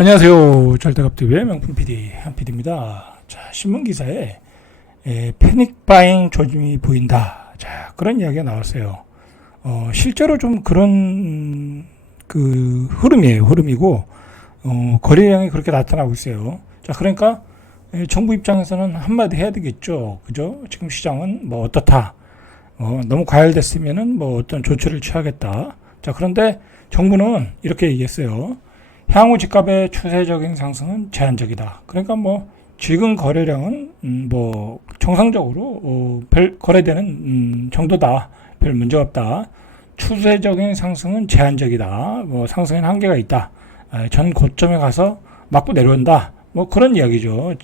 안녕하세요. 절대갑TV의 명품 PD 한 PD입니다. 자, 신문 기사에 패닉 바잉 조짐이 보인다. 자, 그런 이야기가 나왔어요. 실제로 좀 그런 그 흐름이고 거래량이 그렇게 나타나고 있어요. 자, 그러니까 정부 입장에서는 한마디 해야 되겠죠. 그죠? 지금 시장은 뭐 어떻다. 너무 과열됐으면은 뭐 어떤 조치를 취하겠다. 자, 그런데 정부는 이렇게 얘기했어요. 향후 집값의 추세적인 상승은 제한적이다. 그러니까 뭐 지금 거래량은 뭐 정상적으로 별 거래되는 정도다. 별 문제 없다. 추세적인 상승은 제한적이다. 뭐 상승엔 한계가 있다. 전 고점에 가서 맞고 내려온다. 뭐 그런 이야기죠.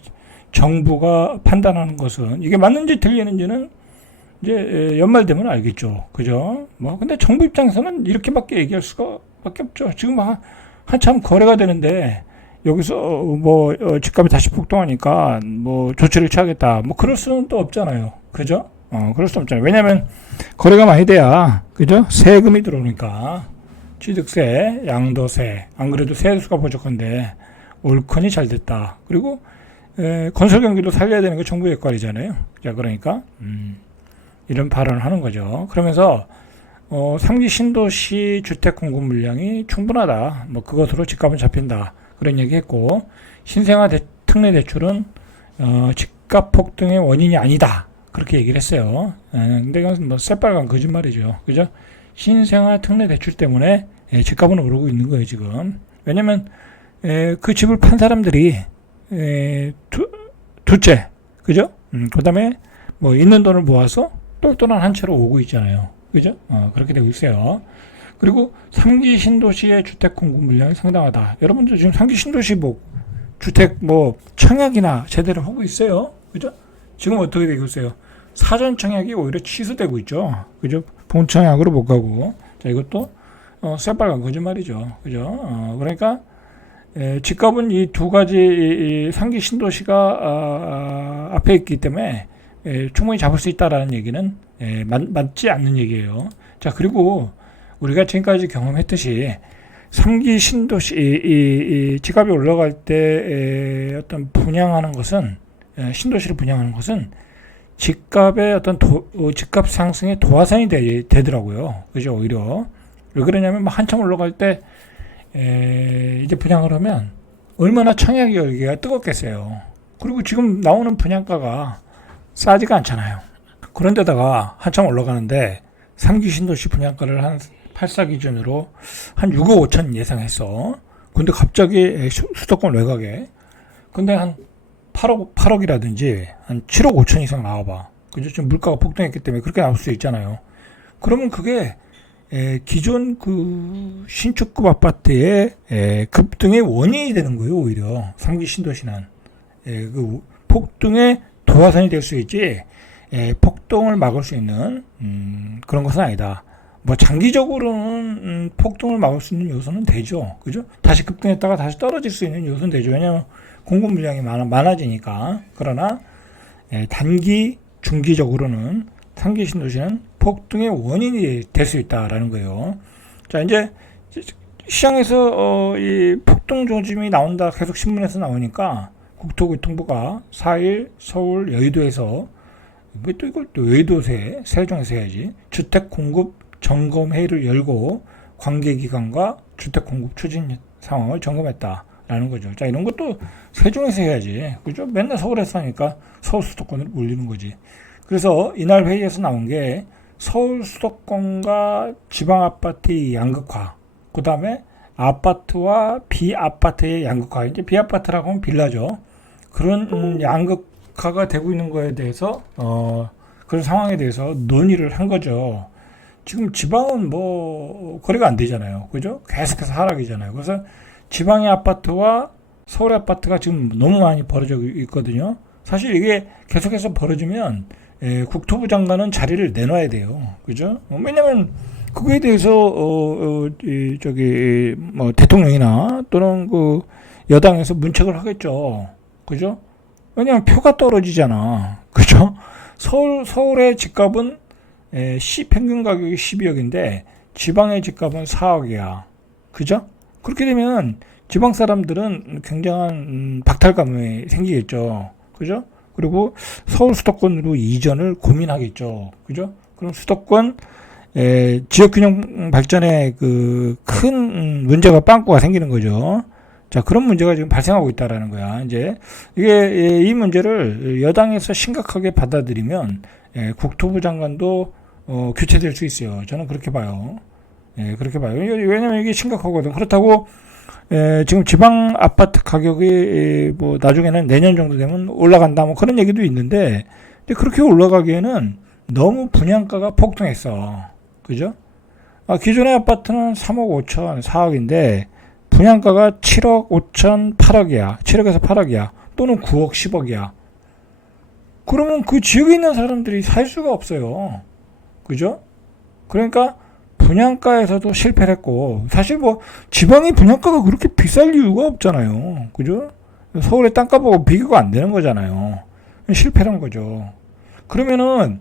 정부가 판단하는 것은 이게 맞는지 틀리는지는 이제 연말 되면 알겠죠. 그죠? 뭐 근데 정부 입장에서는 이렇게밖에 얘기할 수가 밖에 없죠. 지금 한참 거래가 되는데 여기서 뭐 집값이 다시 폭등하니까 뭐 조치를 취하겠다. 뭐 그럴 수는 또 없잖아요. 그죠? 그럴 수 없잖아요. 왜냐면 거래가 많이 돼야 그죠? 세금이 들어오니까 취득세, 양도세. 안 그래도 세수가 부족한데 올컨이 잘 됐다. 그리고 건설 경기도 살려야 되는 게 정부 역할이잖아요. 자, 그러니까 이런 발언을 하는 거죠. 그러면서 3기 신도시 주택 공급 물량이 충분하다. 뭐 그것으로 집값은 잡힌다. 그런 얘기했고 신생아 특례 대출은 집값 폭등의 원인이 아니다. 그렇게 얘기를 했어요. 근데 이건 뭐 새빨간 거짓말이죠. 그죠? 신생아 특례 대출 때문에 집값은 오르고 있는 거예요 지금. 왜냐면 그 집을 판 사람들이 두채, 그죠? 그다음에 뭐 있는 돈을 모아서 똘똘한 한 채로 오고 있잖아요. 그죠? 그렇게 되고 있어요. 그리고 3기 신도시의 주택 공급 물량이 상당하다. 여러분들 지금 3기 신도시 뭐 주택 뭐 청약이나 제대로 하고 있어요. 그죠? 지금 어떻게 되고 있어요? 사전 청약이 오히려 취소되고 있죠. 그죠? 본 청약으로 못 가고. 자, 이것도 새빨간 거짓말이죠. 그죠? 그러니까 집값은 이 두 가지 이 3기 신도시가 앞에 있기 때문에 충분히 잡을 수 있다라는 얘기는 맞지 않는 얘기예요. 자, 그리고 우리가 지금까지 경험했듯이 3기 신도시 이 집값이 올라갈 때 어떤 분양하는 것은 신도시를 분양하는 것은 집값의 어떤 집값 상승의 도화선이 되더라고요. 그죠? 오히려 왜 그러냐면 막 한참 올라갈 때 이제 분양을 하면 얼마나 청약 열기가 뜨겁겠어요. 그리고 지금 나오는 분양가가 싸지가 않잖아요. 그런데다가 한참 올라가는데 3기 신도시 분양가를 한 8사 기준으로 한 6억 5천 예상했어. 근데 갑자기 수도권 외곽에 근데 한 8억이라든지 한 7억 5천 이상 나와봐. 그죠? 지금 물가가 폭등했기 때문에 그렇게 나올 수 있잖아요. 그러면 그게 기존 그 신축급 아파트의 급등의 원인이 되는 거예요. 오히려 3기 신도시는 그 폭등의 도화선이 될 수 있지 폭등을 막을 수 있는 그런 것은 아니다. 뭐 장기적으로는 폭등을 막을 수 있는 요소는 되죠. 그죠? 다시 급등했다가 다시 떨어질 수 있는 요소는 되죠. 왜냐하면 공급 물량이 많아지니까. 그러나 단기, 중기적으로는 3기 신도시는 폭등의 원인이 될 수 있다라는 거예요. 자, 이제 시장에서 이 폭등 조짐이 나온다. 계속 신문에서 나오니까 국토교통부가 4일 서울 여의도에서 왜 또 이걸 또 여의도세 세종에서 해야지 주택 공급 점검 회의를 열고 관계기관과 주택 공급 추진 상황을 점검했다라는 거죠. 자, 이런 것도 세종에서 해야지. 그죠? 맨날 서울에서 하니까 서울 수도권으로 몰리는 거지. 그래서 이날 회의에서 나온 게 서울 수도권과 지방 아파트의 양극화, 그 다음에 아파트와 비아파트의 양극화. 이제 비아파트라고 하면 빌라죠. 그런 양극화가 되고 있는 거에 대해서 그런 상황에 대해서 논의를 한 거죠. 지금 지방은 뭐 거래가 안 되잖아요. 그죠? 계속해서 하락이잖아요. 그래서 지방의 아파트와 서울의 아파트가 지금 너무 많이 벌어지고 있거든요. 사실 이게 계속해서 벌어지면 국토부 장관은 자리를 내놔야 돼요. 그죠? 왜냐면 그거에 대해서 뭐 대통령이나 또는 그 여당에서 문책을 하겠죠. 그죠? 왜냐면 표가 떨어지잖아. 그죠? 서울의 집값은 평균 가격이 12억인데 지방의 집값은 4억이야. 그죠? 그렇게 되면 지방 사람들은 굉장한 박탈감이 생기겠죠. 그죠? 그리고 서울 수도권으로 이전을 고민하겠죠. 그죠? 그럼 수도권 지역균형 발전에 그 큰 문제가 빵꾸가 생기는 거죠. 자, 그런 문제가 지금 발생하고 있다라는 거야. 이제 이게 이 문제를 여당에서 심각하게 받아들이면 국토부 장관도 교체될 수 있어요. 저는 그렇게 봐요. 그렇게 봐요. 왜냐면 이게 심각하거든. 그렇다고 지금 지방 아파트 가격이 뭐 나중에는 내년 정도 되면 올라간다 뭐 그런 얘기도 있는데 그렇게 올라가기에는 너무 분양가가 폭등했어. 그죠? 기존의 아파트는 3억 5천, 4억인데 분양가가 7억 5천, 8억이야. 7억에서 8억이야. 또는 9억, 10억이야. 그러면 그 지역에 있는 사람들이 살 수가 없어요. 그죠? 그러니까 분양가에서도 실패를 했고, 사실 뭐 지방의 분양가가 그렇게 비쌀 이유가 없잖아요. 그죠? 서울의 땅값하고 비교가 안 되는 거잖아요. 실패한 거죠. 그러면은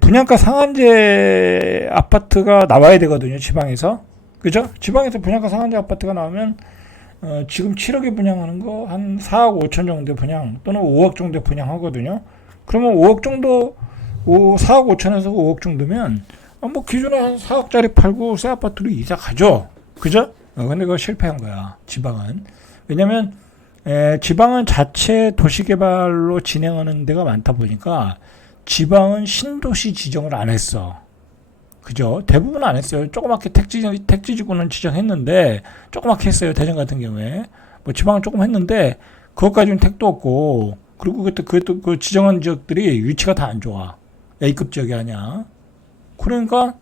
분양가 상한제 아파트가 나와야 되거든요. 지방에서. 그죠? 지방에서 분양가 상한제 아파트가 나오면 지금 7억에 분양하는 거 한 4억 5천 정도 분양 또는 5억 정도 분양하거든요. 그러면 5억 정도 4억 5천에서 5억 정도면 뭐 기존에 한 4억짜리 팔고 새 아파트로 이사 가죠. 그죠? 근데 그거 실패한 거야. 지방은. 왜냐면 지방은 자체 도시개발로 진행하는 데가 많다 보니까 지방은 신도시 지정을 안 했어. 그죠? 대부분 안 했어요. 조그맣게 택지지구는 지정했는데, 조그맣게 했어요. 대전 같은 경우에. 뭐 지방은 조금 했는데, 그것까지는 택도 없고, 그리고 그것도 그 지정한 지역들이 위치가 다 안 좋아. A급 지역이 아니야. 그러니까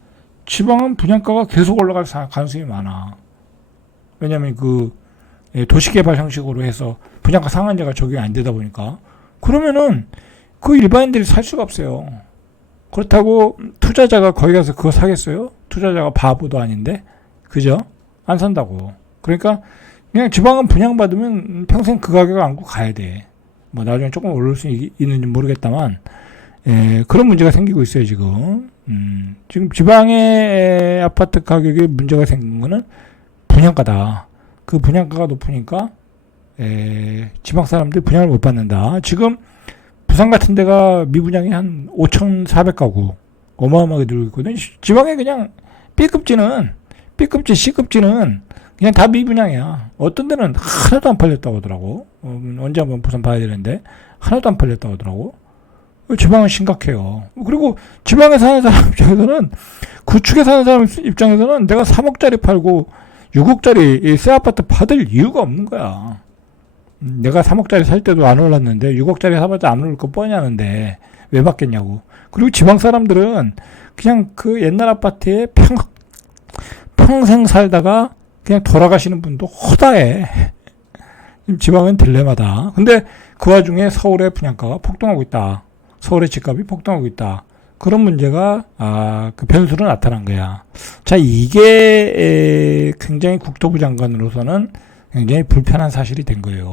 지방은 분양가가 계속 올라갈 가능성이 많아. 왜냐면 도시개발 형식으로 해서 분양가 상한제가 적용이 안 되다 보니까. 그러면은 그 일반인들이 살 수가 없어요. 그렇다고 투자자가 거기 가서 그거 사겠어요? 투자자가 바보도 아닌데. 그죠? 안 산다고. 그러니까 그냥 지방은 분양받으면 평생 그 가격 안고 가야 돼. 뭐 나중에 조금 오를 수 있는지 모르겠다만 그런 문제가 생기고 있어요, 지금. 지금 지방의 아파트 가격에 문제가 생긴 거는 분양가다. 그 분양가가 높으니까 지방 사람들이 분양을 못 받는다. 지금 부산 같은 데가 미분양이 한 5,400가구 어마어마하게 늘고 있거든. 지방에 그냥 B급지, C급지는 그냥 다 미분양이야. 어떤 데는 하나도 안 팔렸다고 하더라고. 언제 한번 부산 봐야 되는데 하나도 안 팔렸다고 하더라고. 지방은 심각해요. 그리고 지방에 사는 사람 입장에서는 구축에 사는 사람 입장에서는 내가 3억짜리 팔고 6억짜리 새 아파트 받을 이유가 없는 거야. 내가 3억짜리 살 때도 안 올랐는데 6억짜리 사봤자 안 오를 거 뻔히 아는데 왜 받겠냐고. 그리고 지방 사람들은 그냥 그 옛날 아파트에 평생 살다가 그냥 돌아가시는 분도 허다해. 지방은 딜레마다. 근데 그 와중에 서울의 분양가가 폭등하고 있다. 서울의 집값이 폭등하고 있다. 그런 문제가 그 변수로 나타난 거야. 자, 이게 굉장히 국토부 장관으로서는 굉장히 불편한 사실이 된 거예요.